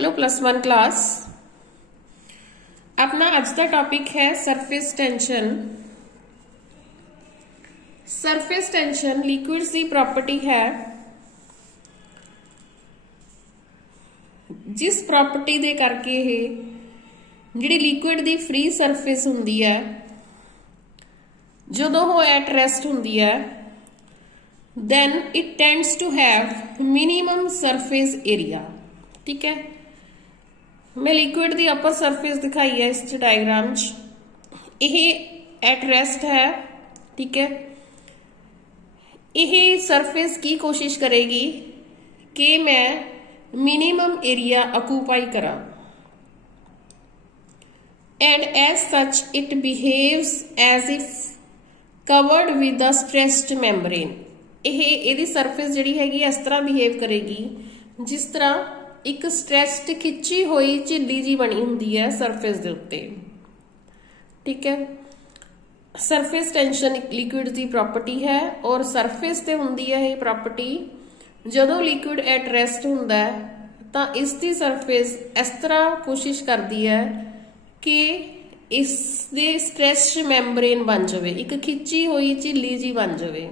Hello +1 class. अपना आज का टॉपिक है surface tension. Surface tension liquids की प्रॉपर्टी है जिस प्रॉपर्टी दे करके जिहड़ी लिक्विड की फ्री सरफेस हुंदी है जदों वो एट रेस्ट हुंदी है then it tends to have minimum surface area। ठीक है, मैं लिक्विड की अपर सरफेस दिखाई है इस डायग्राम च, यह एट रेस्ट है। ठीक है, यह सरफेस की कोशिश करेगी कि मैं मिनिमम एरिया ऑक्यूपाई करा and as such it behaves as if covered with the stressed membrane. यह सरफेस जिहड़ी हैगी इस तरह बिहेव करेगी जिस तरह एक स्ट्रेस्ड खिंची हुई झिल्ली जी बनी हुंदी है सरफेस दे उत्ते। ठीक है, सरफेस टेंशन एक लिक्विड की प्रॉपर्टी है और सरफेस ते हुंदी है यह प्रॉपर्टी जदों लिक्विड एट रेस्ट हुंदा है तां इसकी सरफेस इस तरह कोशिश करती है कि इस दे स्ट्रेस्ड मैंबरेन बन जाए, एक खिंची हुई झिल्ली जी बन जाए।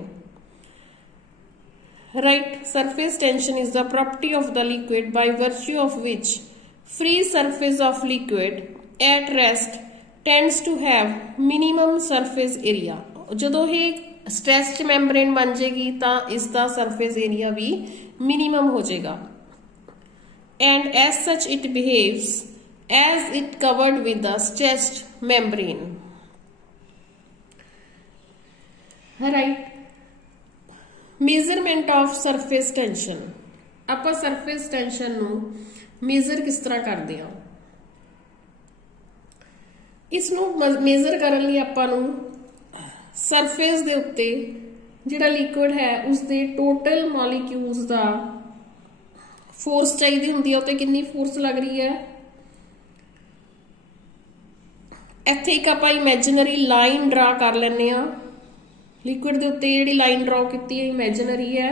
Right, surface tension is the property of the liquid by virtue of which free surface of liquid at rest tends to have minimum surface area। जदों ये stressed membrane बन जाएगी तो इसका surface area भी minimum हो जाएगा and as such it behaves as it covered with the stressed membrane। Right, measurement of surface tension. आप सरफेस टेंशन नू मेजर किस तरह करते हैं, इसनू मेजर करने लिए आपां नू सरफेस दे उत्ते जिहड़ा लिक्विड है उसके टोटल मॉलिक्यूल्स का फोर्स चाहिए हुंदी है। उत्ते कितनी फोर्स लग रही है, इत्थे एक आपां इमेजिनरी लाइन ड्रा कर लैंदे आ। लिक्विड के उत्ते जिहड़ी लाइन ड्रॉ की इमेजिनरी है।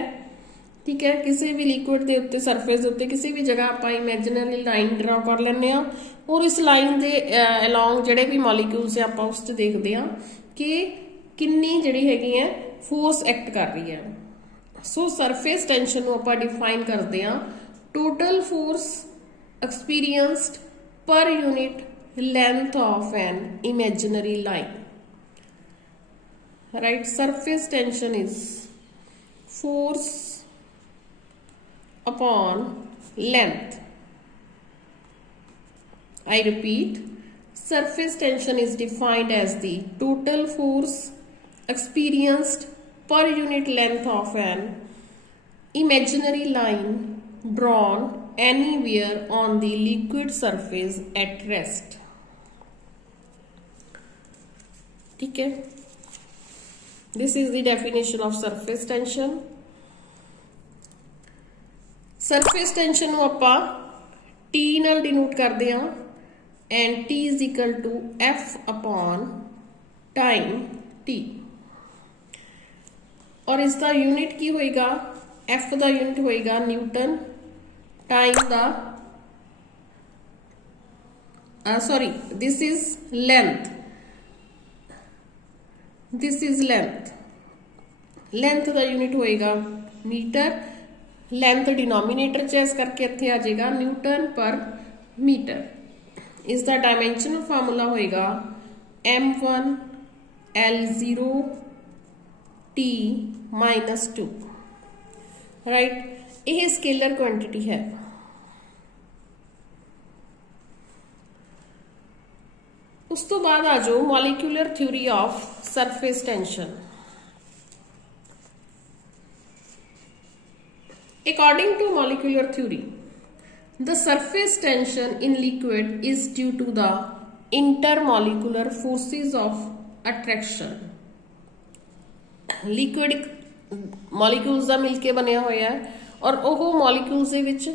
ठीक है, किसी भी लिक्विड के उत्ते सरफेस के उत्ते किसी भी जगह आप इमेजिनरी लाइन ड्रॉ कर लें और इस लाइन के अलॉन्ग जिहड़े भी मॉलिक्यूल्स आप उस देखते हैं कि कितनी जिहड़ी हैगी है फोर्स एक्ट कर रही है। सो सरफेस टेंशन को आप डिफाइन करते हैं total force experienced per unit length of an imaginary line. Right, surface tension is force upon length। I repeat, surface tension is defined as the total force experienced per unit length of an imaginary line drawn anywhere on the liquid surface at rest। ठीक है, This is the definition of surface tension। Surface tension को आपां T नाल denote करते हैं and T is equal to F upon time T और इसका unit की होएगा, F का यूनिट होएगा न्यूटन, टाइम का sorry this is length, this is length, length का यूनिट होएगा मीटर, लेंथ डिनोमिनेटर च इस करके इत्थे आ जाएगा न्यूटन पर मीटर। इसका डायमेंशनल फार्मूला होएगा m1 L0 T -2। राइट, यह स्केलर क्वांटिटी है। उस तो बाद आ जाओ molecular theory of surface tension. According to molecular theory, the surface tension in liquid is due to the intermolecular forces of attraction। Liquid molecules का मिलके बनया होया है और वो molecules they which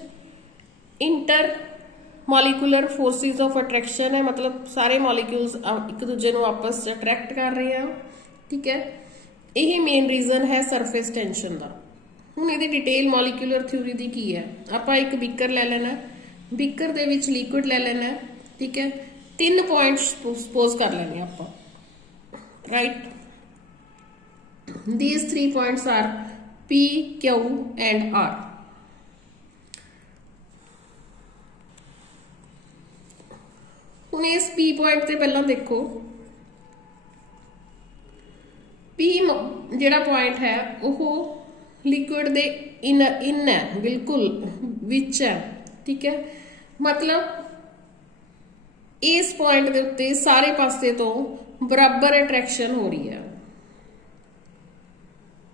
inter molecular forces of attraction है, मतलब सारे मॉलिक्यूल्स एक दूजे को आपस अट्रैक्ट कर रहे हैं। ठीक है, यही मेन रीजन है सरफेस टेंशन का। हुण इहदी डिटेल मॉलिक्यूलर थ्योरी दी की है, आपां एक बीकर ले लेना, बीकर दे विच लिक्विड ले लेना है, ठीक है। 3 पॉइंट सपोज कर लेने आप, right. These 3 points are P, Q and R. हुण इस P पॉइंट ते पहला देखो, P जिहड़ा पॉइंट है वो लिक्विड दे इन है, बिल्कुल विच है, ठीक है। मतलब इस पॉइंट दे उत्ते सारे पासे तो बराबर अट्रैक्शन हो रही है।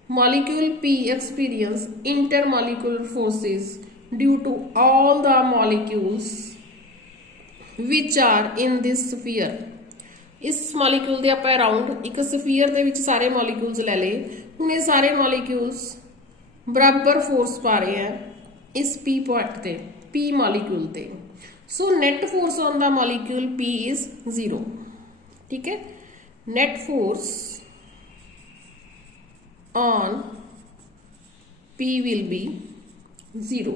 Molecule P experience intermolecular forces due to all the molecules which are in this sphere. इस मॉलिक्यूल दे आपां अराउंड एक स्फीयर दे विच सारे मॉलिक्यूल्स ले ले, हुण ये सारे मॉलिक्यूल्स बराबर फोर्स पा रहे हैं इस P पॉइंट ते, P मॉलिक्यूल ते। So net force on the molecule P is 0, ठीक है। Net force on P will be 0.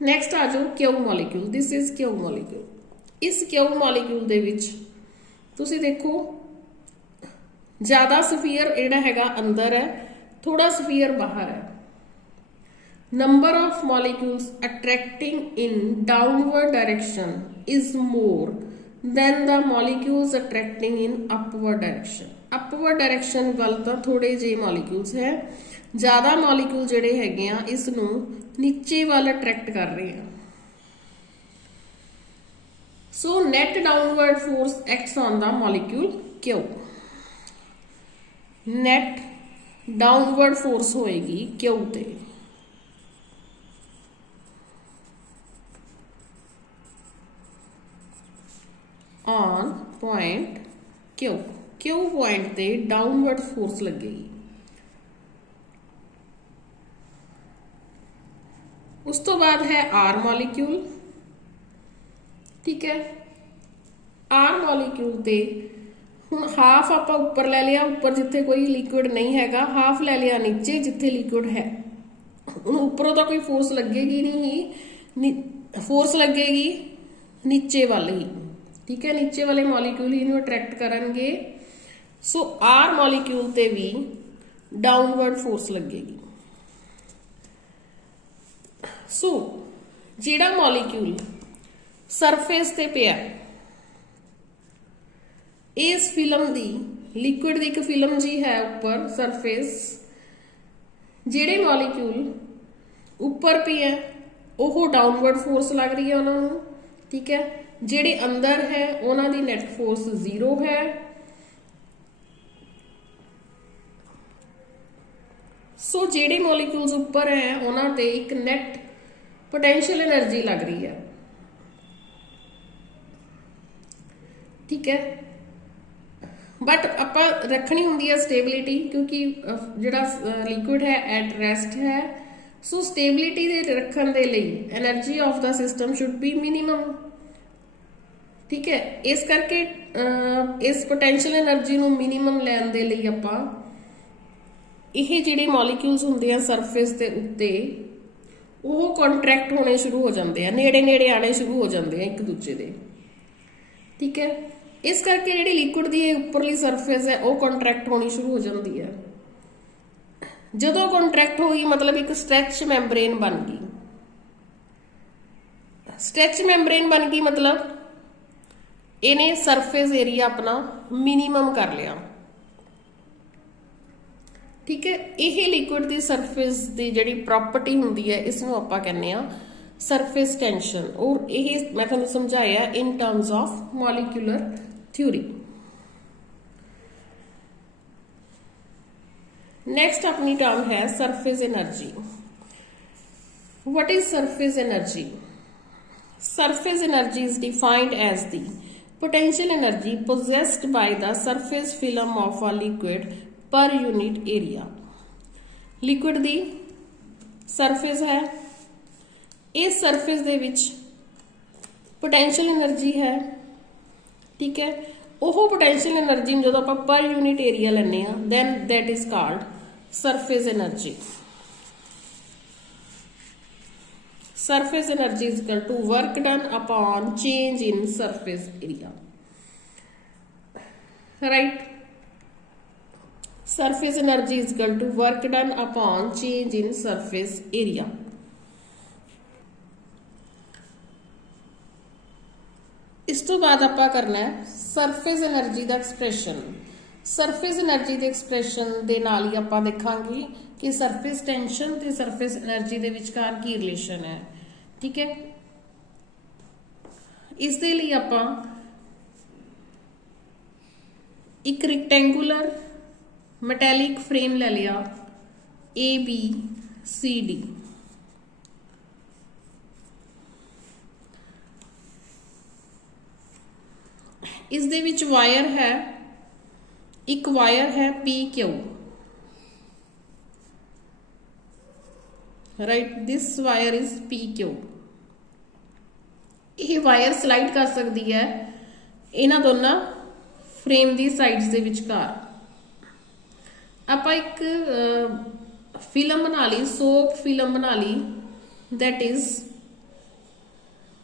Next आ जाओ Q molecule. This is Q molecule. इस Q molecule दे विच तुसी देखो ज्यादा स्फीयर इहड़ा हैगा अंदर है, थोड़ा स्फीयर बाहर है। Number of molecules attracting in downward direction is more than the molecules attracting in upward direction. Upward direction वाल तो थोड़े जे मॉलिक्यूल्स है, ज्यादा मॉलिक्यूल जिहड़े हैगे आ इस नूं नीचे वाल अट्रैक्ट कर रहे हैं। So net downward force acts on the molecule Q। Net downward force होएगी Q ते, on point Q। Q point ते डाउनवर्ड फोर्स लगेगी। उस तो बाद है R मॉलिक्यूल, ठीक है। R मॉलिक्यूल ते हुण हाफ आपां उपर ले लिया, उपर जिथे कोई लिक्विड नहीं हैगा, हाफ ले लिया नीचे जिथे लिक्विड है। हुण उपरों तो कोई फोर्स लगेगी नहीं, फोर्स लगेगी नीचे वाले ही, ठीक है। नीचे वाले मॉलिक्यूल ही इन्हूं अट्रैक्ट करनगे। सो R मॉलिक्यूल ते भी डाउनवर्ड फोर्स लगेगी। सो जिहड़ा मॉलिक्यूल सरफेस ते पिया, इस फिल्म दी लिक्विड दी एक फिल्म जी है ऊपर सरफेस, जिहड़े मॉलिक्यूल ऊपर पिया वो डाउनवर्ड फोर्स लग रही है उन्होंने, ठीक है। जिहड़े अंदर है उन्हां दी नेट फोर्स 0 है। सो जिहड़े मॉलिक्यूल्स ऊपर है उन्हां ते एक नेट पोटेंशियल एनर्जी लग रही है, ठीक है। बट आपां रखनी हुंदी है स्टेबिलिटी, क्योंकि जिहड़ा लिक्विड है एट रेस्ट है। सो स्टेबिलिटी दे रखण दे लई energy of the system should be minimum, ठीक है। इस करके इस पोटेंशियल एनर्जी नूं मिनिमम लैण दे लई आपां ਇਹ ਜਿਹੜੇ ਮੋਲੀਕਿਊਲਸ ਹੁੰਦੇ ਆ ਸਰਫੇਸ ਦੇ ਉੱਤੇ ਉਹ ਕੰਟਰੈਕਟ ਹੋਣੇ ਸ਼ੁਰੂ ਹੋ ਜਾਂਦੇ ਆ, ਨੇੜੇ ਨੇੜੇ ਆਣੇ ਸ਼ੁਰੂ ਹੋ ਜਾਂਦੇ ਆ ਇੱਕ ਦੂਜੇ ਦੇ, ਠੀਕ ਹੈ। ਇਸ ਕਰਕੇ ਜਿਹੜੀ ਲਿਕੁਇਡ ਦੀ ਉੱਪਰਲੀ ਸਰਫੇਸ ਹੈ ਉਹ ਕੰਟਰੈਕਟ ਹੋਣੀ ਸ਼ੁਰੂ ਹੋ ਜਾਂਦੀ ਹੈ। ਜਦੋਂ ਕੰਟਰੈਕਟ ਹੋਈ मतलब ਇੱਕ ਸਟ੍ਰੈਚ ਮੈਂਬਰੇਨ ਬਣ ਗਈ। ਸਟ੍ਰੈਚ ਮੈਂਬਰੇਨ ਬਣ ਗਈ मतलब ਇਹਨੇ ਸਰਫੇਸ ਏਰੀਆ ਆਪਣਾ ਮਿਨੀਮਮ ਕਰ ਲਿਆ, ठीक है। यह लिक्विड की सरफेस की जी प्रॉपर्टी होंगी है इसनों आपां कहने सरफेस टेंशन, और यह मैं तुहानूं समझाया in terms of molecular theory. Next अपनी टर्म है surface energy. What is surface energy? Surface energy is defined as the potential energy possessed by the surface film of a liquid per unit area. Liquid दी surface है, इस surface दे विच potential energy है, ठीक है। वो पोटेंशियल एनर्जी जो आप पर यूनिट एरिया लेने then that is called surface energy. surface energy is equal to work done upon change in surface area, right? Surface energy is equal to work done upon change in surface area. इस तो बाद आपां करना है surface energy दा expression. Surface energy दे expression दे नाल ही आपां देखांगे कि सरफेस टेंशन ते सरफेस एनर्जी दे विचकार की रिलेशन है, ठीक है। इस दे लई आपां एक रेक्टेंगुलर मैटेलिक फ्रेम ले लिया ABCD, इस दे विच वायर है, एक वायर है PQ, right, this wire is PQ। यह वायर स्लाइड कर सकती है इन्हां दोनों फ्रेम दी साइड्स दे विचकार। आपां एक फिल्म बना ली, सोप फिल्म बना ली, दैट इज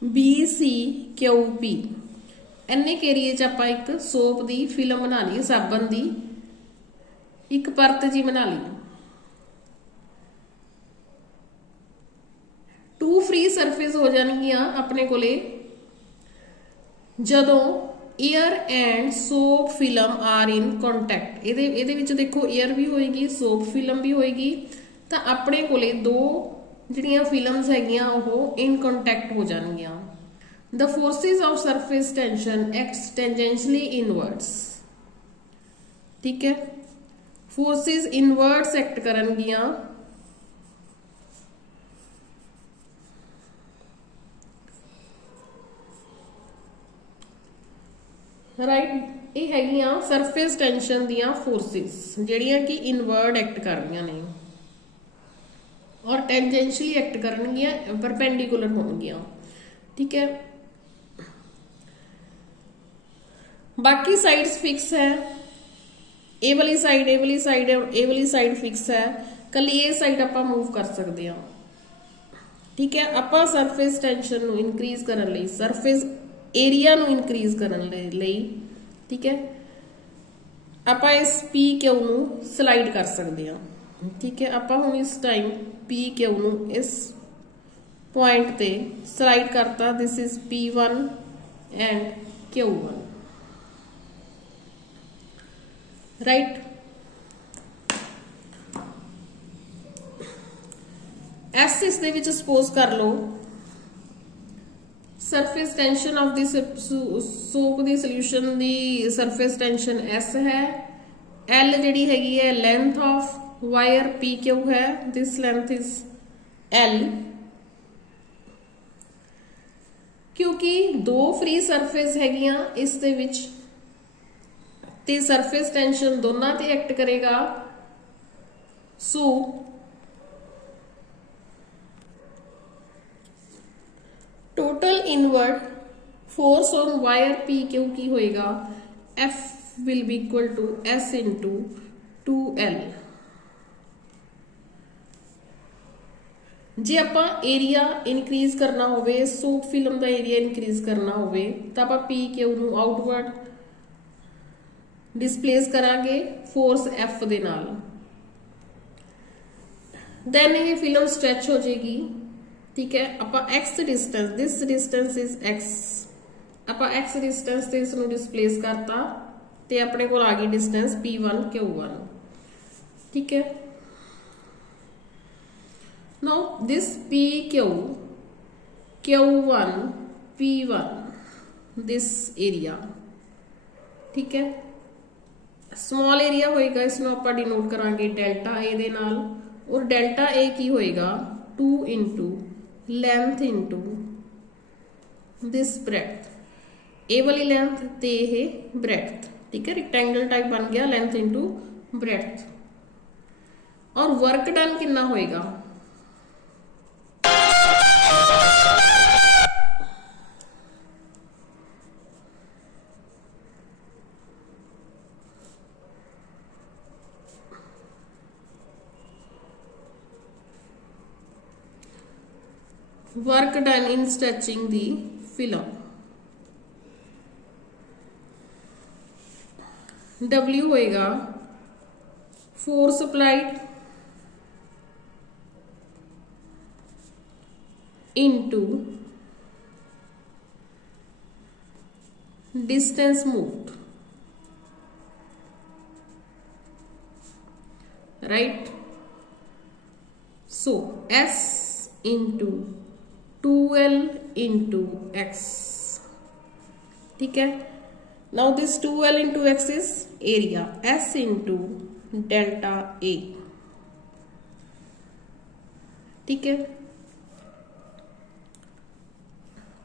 BCQP। इन्ने एरिए च आपां एक सोप दी फिल्म बना ली, साबन दी एक परत जी बना ली। टू फ्री सरफेस हो जाएगियां अपने कोले जदों air and soap film are in contact. इहदे विच देखो एयर भी होएगी, सोप फिल्म भी होएगी, तो अपने कोले दो जिहड़ियां फिल्म्स हैगियां ओह इन कॉन्टैक्ट हो जाएगियां। The forces of surface tension acts tangentially inwards, ठीक है। फोर्सेस इनवर्ड्स एक्ट करनगियां राइट। ये हैगियां सरफेस टेंशन दियां फोर्सेस जिहड़ियां कि इनवर्ड एक्ट कर रही ने और टेंजेंशियली एक्ट करनगियां, परपेंडिकुलर होणगियां, ठीक है। बाकी साइड्स फिक्स है, ए वाली साइड, ए वाली साइड और ए वाली साइड फिक्स है, कली ये साइड आपां मूव कर सकते हैं, ठीक है। आपां सरफेस टेंशन नूं इनक्रीज करन लई, सरफेस एरिया नूं इनक्रीज करन लई, ठीक है, आपां इस PQ नूं स्लाइड कर सकते हैं, ठीक है। आपां हुण इस टाइम PQ नूं इस पॉइंट ते स्लाइड करता, this is P1 and Q1, right. As is दे विच सपोज कर लो surface tension of this soap दी सोल्यूशन दी सरफेस टेंशन S है, L जिहड़ी हैगी है लेंथ ऑफ वायर PQ है, दिस लेंथ इज L। क्योंकि दो फ्री सरफेस हैगियां इस दे विच ते सरफेस टेंशन दोनों ते एक्ट करेगा, so total inward force on wire PQ की होएगा F will be equal to S into 2L। जे आपां एरिया इनक्रीज करना होवे, सोप फिल्म का एरिया इनक्रीज करना होवे, तां आपां PQ नूं आउटवर्ड डिस्प्लेस करांगे फोर्स F दे नाल, देन ये फिल्म स्ट्रेच हो जाएगी, ठीक है। आपां X distance, this distance is X, आपां X डिस्टेंस ते इसनूं डिस्प्लेस करता ते अपने कोल आ गई डिस्टेंस P1 Q1, ठीक है। Now this PQ Q1 P1 this area, ठीक है। स्मॉल एरिया होएगा, इसमें आप डिनोट करांगे डेल्टा ए दे नाल, और डेल्टा ए की होएगा 2 into length into this breadth, ए वाली लेंथ ते ये ब्रेड्थ, ठीक है। रेक्टेंगल टाइप बन गया, लेंथ इंटू ब्रेड्थ। और वर्क डन कितना होएगा, work done in stretching the film. W होएगा force applied into distance moved, right? So S into 2L into X, ठीक है. Now this 2L into X is area, S into delta A, ठीक है.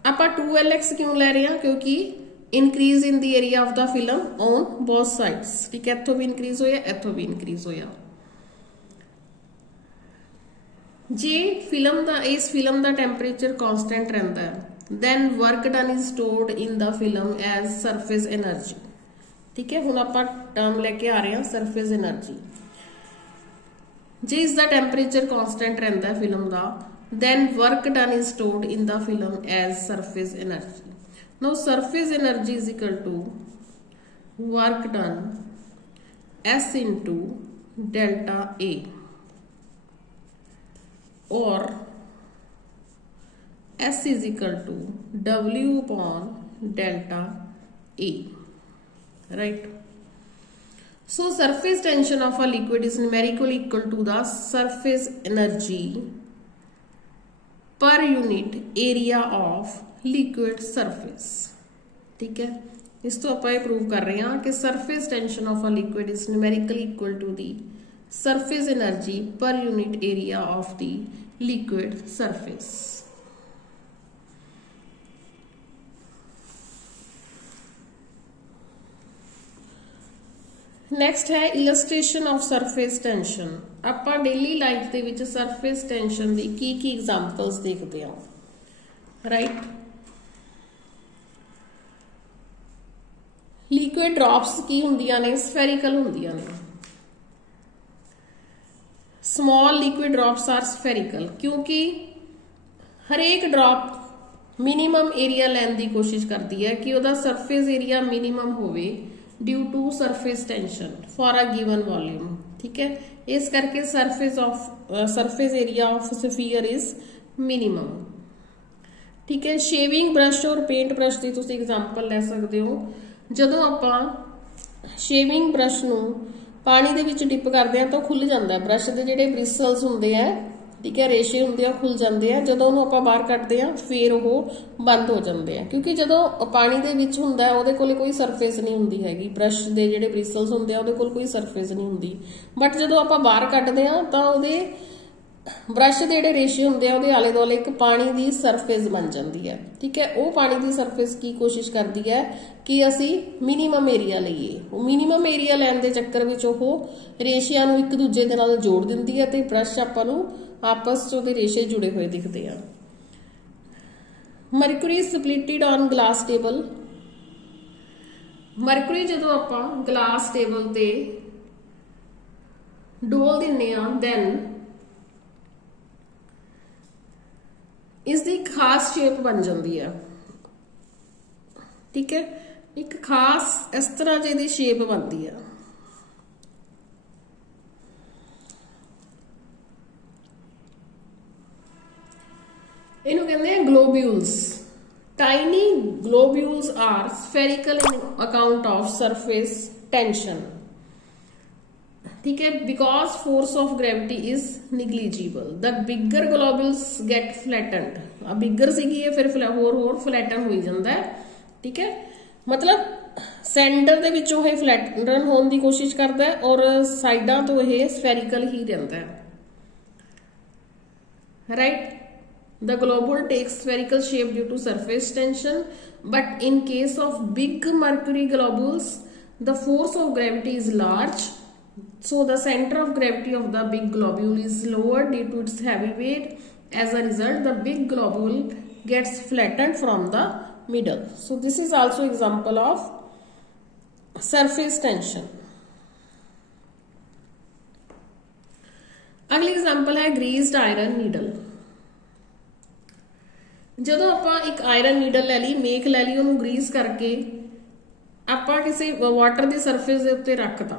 आप 2LX क्यों ले रहे हैं? क्योंकि increase in the area of the film on both sides, ठीक है. इथों भी इंक्रीज होया, इथों भी इंक्रीज होया. जे फिल्म दा इस फिल्म दा टेंपरेचर कांस्टेंट रहता है, then work done is stored in the film as surface energy, ठीक है. हुण आपां टर्म लेके आ रहे हैं surface energy. जे इसका टेंपरेचर कांस्टेंट रहता है फिल्म का, then work done is stored in the film as surface energy. Now surface energy is equal to work done S into delta A, or S is equal to W upon delta A, right? So surface tension of a liquid is numerically equal to the surface energy per unit area of liquid surface, ठीक है. इस तो आप prove कर रहे हैं कि surface tension of a liquid is numerically equal to the surface energy per unit area of the liquid surface. Next है इलस्ट्रेशन ऑफ सरफेस टेंशन. ਆਪਾਂ डेली लाइफ ਦੇ ਵਿੱਚ ਸਰਫੇਸ ਟੈਂਸ਼ਨ ਦੀ ਕੀ ਐਗਜ਼ਾਮਪਲਸ ਦੇਖਦੇ ਹਾਂ, ਰਾਈਟ. ਲਿਕੁਇਡ ਡ੍ਰੌਪਸ ਕੀ ਹੁੰਦੀਆਂ ਨੇ? ਸਫੈਰੀਕਲ ਹੁੰਦੀਆਂ ਨੇ. ਸਮਾਲ ਲਿਕੁਇਡ ਡ੍ਰੌਪਸ ਆਰ ਸਫੈਰੀਕਲ ਕਿਉਂਕਿ ਹਰੇਕ ਡ੍ਰੌਪ ਮਿਨੀਮਮ ਏਰੀਆ ਲੈਣ ਦੀ ਕੋਸ਼ਿਸ਼ ਕਰਦੀ ਹੈ ਕਿ ਉਹਦਾ ਸਰਫੇਸ ਏਰੀਆ ਮਿਨੀਮਮ ਹੋਵੇ due to surface tension for a given volume, ठीक है. इस करके surface area of sphere is minimum, ठीक है. शेविंग ब्रश और पेंट ब्रश की तुसीं एग्जांपल ले सकते हो. जदों आपां शेविंग ब्रश नूं पानी दे विच डिप करदे हां तां खुल जांदा है. ब्रश दे जिहड़े ब्रिसल्स हुंदे आ, ठीक है, रेशे होंगे खुल जाते हैं. जो आप बाहर कटते हैं फिर वो बंद हो जाते हैं क्योंकि जो पानी के विच हुंदा है उहदे कोल कोई सरफेस नहीं होंदी हैगी. ब्रश के जिहड़े ब्रिसल्स होंदे आ उहदे कोल कोई सरफेस नहीं होंदी. बट जो आप बाहर कटते हैं तो उहदे ब्रश के जिहड़े रेशे होंदे आ उहदे आले दुआले एक पानी की सरफेस बन जाती है, ठीक है. वो पानी की सरफेस की कोशिश करती है कि असी मिनीमम एरिया लईए. मिनीमम एरिया लैण दे चक्कर विच वो रेशिया नूं एक दूजे दे नाल जोड़ दिंदी है ते ब्रश आपां नूं आपस च रेशे जुड़े हुए दिखते हैं. Mercury splitted on glass table. Mercury जो आप ग्लास टेबल ते डोल दिन्ने आ दैन इसकी खास शेप बन जाती है, ठीक है. एक खास इस तरह जी शेप बनती है. इन्हों कहते हैं globules. Tiny globules are spherical in account of surface tension, ठीक है, because force of gravity is negligible. The bigger globules get flattened. Bigger सी फिर होर फ्लैटन हो जाता है, ठीक है. मतलब सेंटर दे विचों ये फ्लैटन होने की कोशिश करता है और साइडों तो यह स्फेरिकल ही रहता है, right. The globule takes spherical shape due to surface tension, but in case of big mercury globules, the force of gravity is large, so the center of gravity of the big globule is lower due to its heavy weight. As a result, the big globule gets flattened from the middle. So this is also example of surface tension. अगली example है greased iron needle. ਜਦੋਂ ਆਪਾਂ ਇੱਕ iron needle ਲੈ ਲਈ, ਮੇਖ ਲੈ ਲਈ, ਉਹਨੂੰ ਗਰੀਸ ਕਰਕੇ ਆਪਾਂ ਕਿਸੇ ਵਾਟਰ ਦੀ ਸਰਫੇਸ ਦੇ ਉੱਤੇ ਰੱਖਤਾ,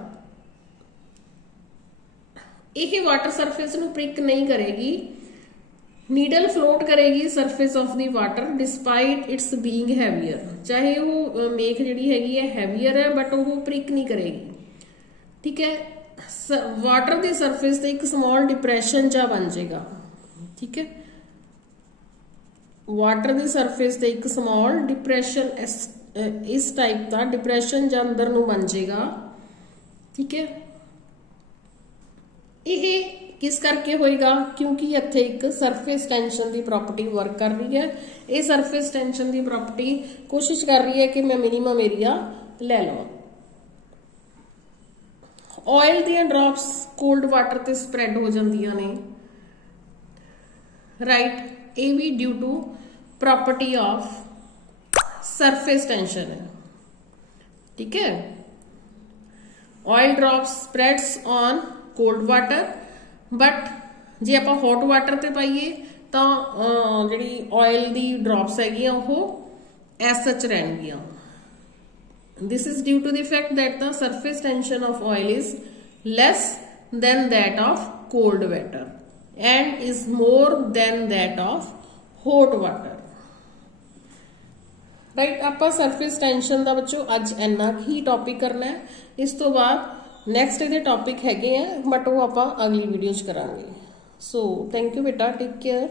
ਇਹ ਵਾਟਰ ਸਰਫੇਸ ਨੂੰ ਪ੍ਰਿਕ ਨਹੀਂ ਕਰੇਗੀ, ਨੀਡਲ ਫਲੋਟ करेगी surface of the water despite its being heavier. चाहे वो मेख जिहड़ी हैगी है हैवीयर है बट वो प्रिक नहीं करेगी, ठीक है। वाटर दी सरफेस ते एक स्मॉल डिप्रेशन जा बन जाएगा, ठीक है। वाटर दी सरफेस ते एक स्मॉल डिप्रेशन इस टाइप का डिप्रेशन जा अंदर नूं बन जाएगा, ठीक है। यह किस करके होएगा, क्योंकि इत्थे एक सरफेस टेंशन की प्रॉपर्टी वर्क कर रही है। ये सरफेस टेंशन की प्रॉपर्टी कोशिश कर रही है कि मैं मिनिमम एरिया ले लवां। ऑयल दी ड्रॉप्स कोल्ड वाटर ते स्प्रैड हो जांदियां ने, राइट। ये भी due to property of surface tension है, ठीक है। Oil drops spreads on cold water, but जे आप हॉट वाटर ते पाइए तो जिहड़ी ऑयल दी ड्रॉप्स हैगियां वो एज सच रहणगियां। This is due to the fact that the surface tension of oil is less than that of cold water and is more than that of hot water, right. आपां surface tension दा बच्चों अज इन्ना ही topic करना है। इस तो बाद next ये टॉपिक हैगे हैं बट वो आप अगली वीडियो च करांगे। सो थैंक यू बेटा, टेक केयर।